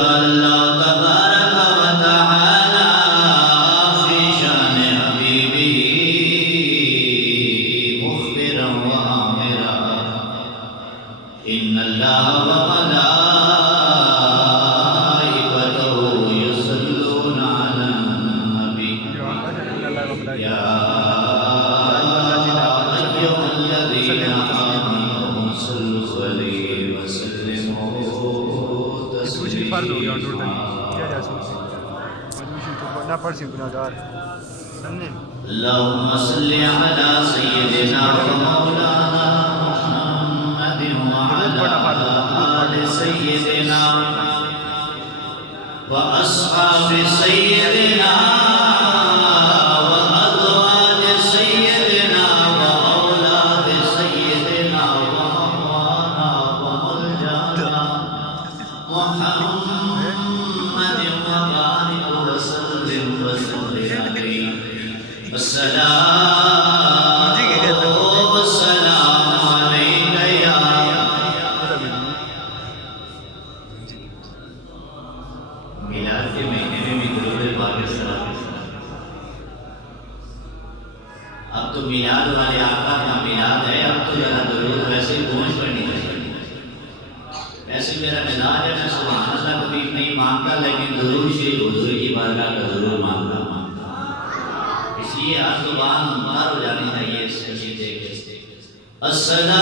قال اللہ تبارک و تعالی فی شان حبیبی مخبرا و آمرا ان اللہ و ملائکتہ یصلون علی النبی یا ایھا الذین آمنوا صلوا علیہ وسلموا فرض ہو گیا کیا جا سکتی تو نہ پڑھ سی گناہگار اللهم صل على سيدنا ومولانا محمد وعلى آل سيدنا وأصحاب سيدنا وأزواج سيدنا وأولاد سيدنا وأموانا وملجانا محمد وبارك وسلم عليه السلام والسلام عليك يا میلاد کے مہینے میں بھی درود پاک السلام. اب تو میلاد والے آقا کا میلاد ہے، اب تو ذرا درود ویسے پہنچ پڑنی چاہیے. ایسے میرا مزاج ہے، میں سبحان اللہ کبھی نہیں مانگتا لیکن درود شریف حضور کی بارگاہ کا ضرور مانگتا. اس لیے آج زبان مار ہو جانی چاہیے اس قصیدے کے. الصلاۃ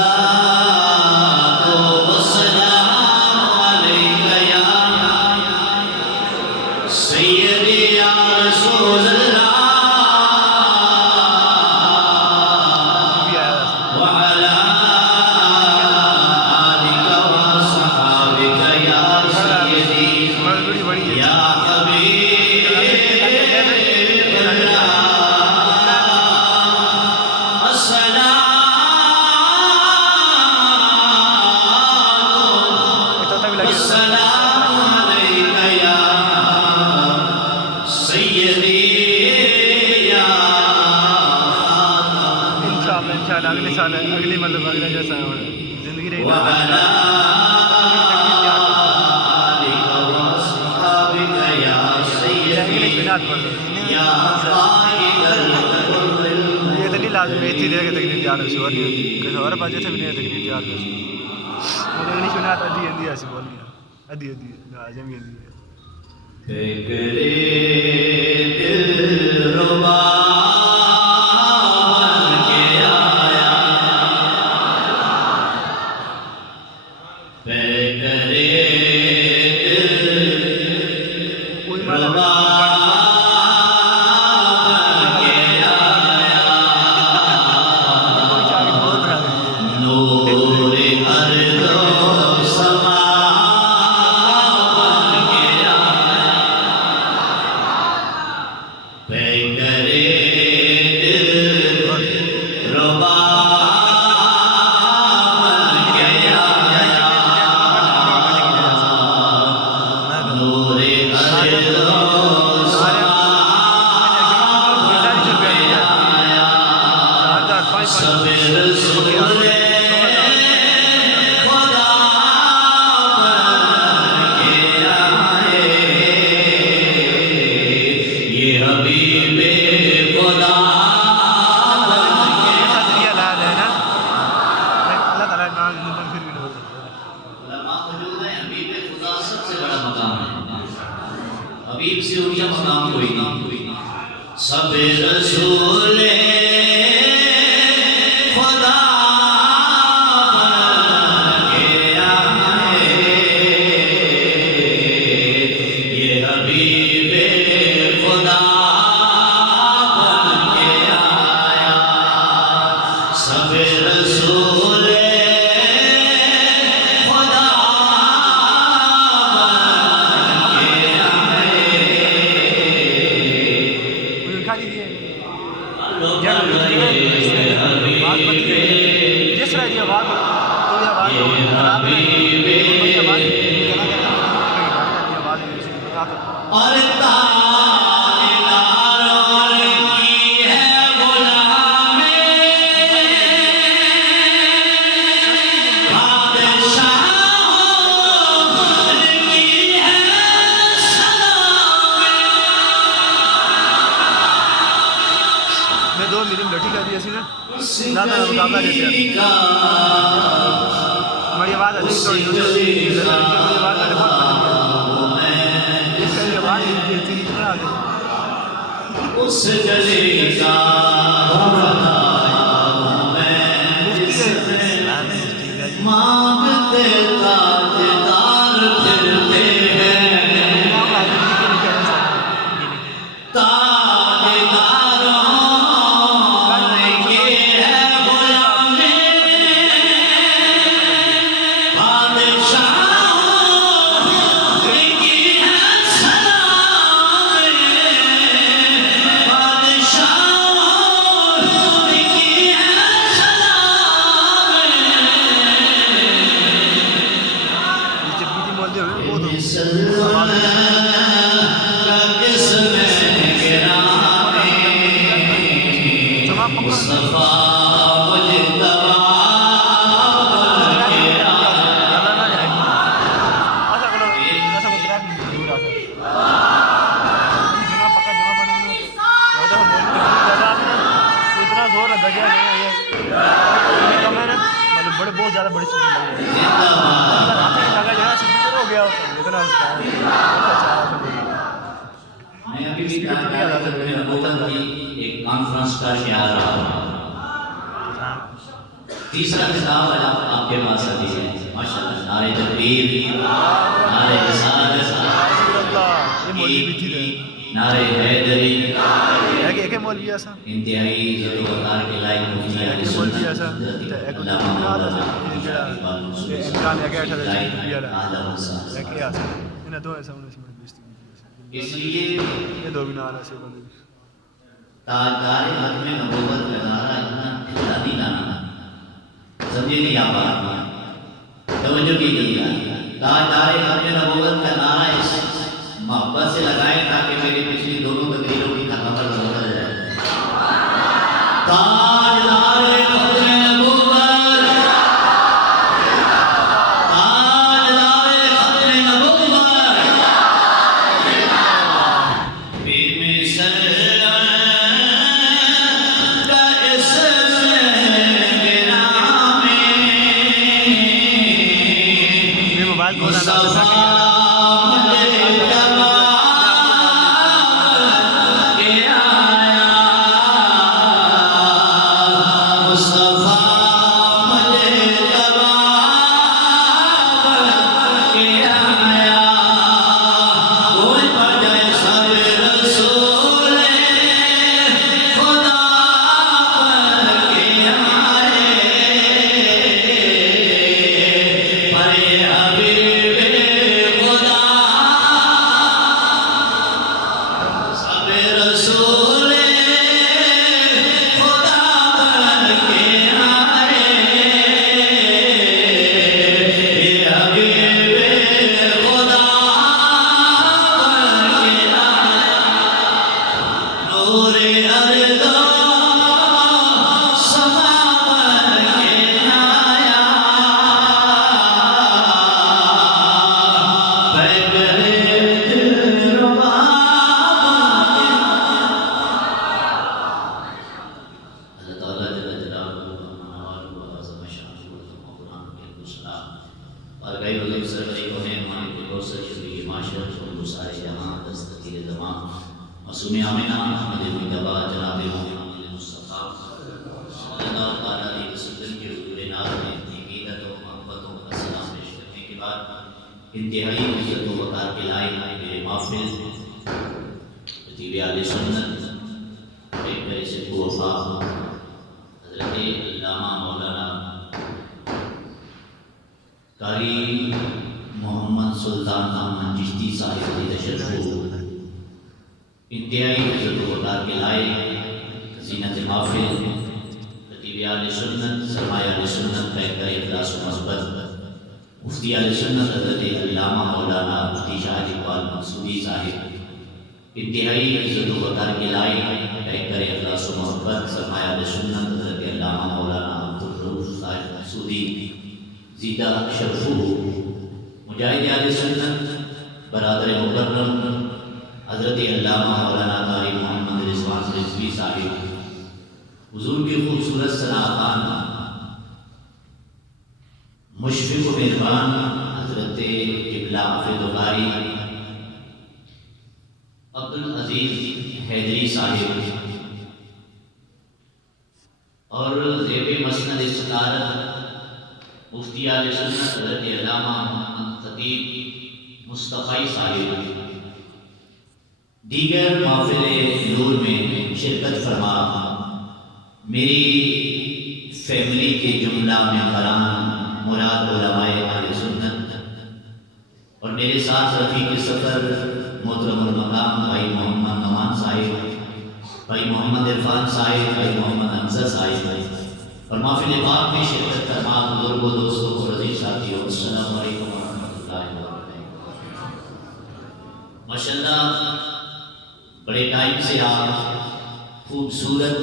والسلام علیک یا سیدی یا رسول اللہ اگلے سال اگلی مطلب اگلا جیسا زندگی رہی یہ تو نہیں لازم ہے اتنی دیر کے تقریب تیار ہو سوال کسی اور بجے سے بھی نہیں تقریب تیار ہو مجھے انگلش سنات ادھی ہندی ایسی بول گیا ادھی ادھی لازم ہی ہندی حبیب سے اونچا مقام کوئی نہیں. سب رسول خدا بن کے آئے، یہ حبیب خدا بن کے آیا. سب رسول جس طرح یہ بات تو یہ بات خراب ہے اور زیادہ مقابلہ دیتے ہیں ہماری آواز ایسے ہی تھوڑی دوسری آواز میں بہت پسند ہے اس کا یہ آواز تیری اتنا آگے اس گلے کا مانگتے تاجدار پھرتے ہیں تاجداروں کے ہے غلامی بادشاہوں کی ہے سلام بادشاہوں کی ہے بڑے بہت زیادہ بڑی سیٹی لگی ہے ہو گیا اتنا میں ابھی بھی ایک کانفرنس کا شعار رہا ہوں تیسرا خطاب آپ کے پاس ابھی ہے ماشاءاللہ نعرہ تکبیر نعرہ رسالت نعرہ حیدری انتہائی عزت و وقار کے لائق مفتی اہل سنت اس لیے تاجدار ختم نبوت کا نعرہ اتنا ڈھلا نہیں لانا سمجھے نہیں آپ بات توجہ کیجیے تاجدار ختم نبوت کا نعرہ اس محبت سے لگائیں تاکہ میری پچھلی دونوں تقریروں کی خبر بدل جائے تاجدار ختم نبوت تاجدار ختم نبوت بے مثل کا اسم گرامی مصطفیٰ معصوم آمینہ احمد بن دبا جناب محمد مصطفیٰ صلی اللہ تعالیٰ علیہ وسلم کے حضور ناز میں عقیدت و محبتوں کا سلام پیش کرنے کے بعد انتہائی عزت و وقار کے لائق میرے محفل خطیب اہل سنت ایک بڑے سے وفا حضرت علامہ مولانا قاری محمد سلطان احمد چشتی صاحب کی تشریف انتہائی عزت و وقار کے لائق زینت محفل خطیب اہل سنت سرمایہ اہل سنت پیکر اخلاص و مثبت مفتی اہل سنت حضرت علامہ مولانا مفتی شاہ اقبال منصوری صاحب انتہائی عزت و وقار کے لائق پیکر اخلاص و محبت سرمایہ اہل سنت حضرت علامہ مولانا عبدالرؤوف صاحب مسعودی زیدہ شرفو مجاہد اہل سنت برادر مکرم حضرت علامہ مولانا قاری محمد رضوان رضوی صاحب حضور کی خوبصورت سراخان مشفق و مہربان حضرت قبلہ حافظ بخاری عبدالعزیز حیدری صاحب اور زیب مسند صدارت مفتی اہل سنت حضرت علامہ محمد خطیب مصطفی صاحب دیگر محفل نور میں شرکت فرما میری فیملی کے جملہ ممبران مراد علماء اہل سنت اور میرے ساتھ رفیق سفر محترم المقام بھائی محمد نعمان صاحب، بھائی محمد عرفان صاحب، بھائی محمد حمزہ صاحب اور محفل پاک میں شرکت فرما بزرگوں دوستوں اور عزیز ساتھیوں، السلام علیکم ورحمۃ اللہ وبرکاتہ۔ ماشاءاللہ بڑے ٹائم سے آپ خوبصورت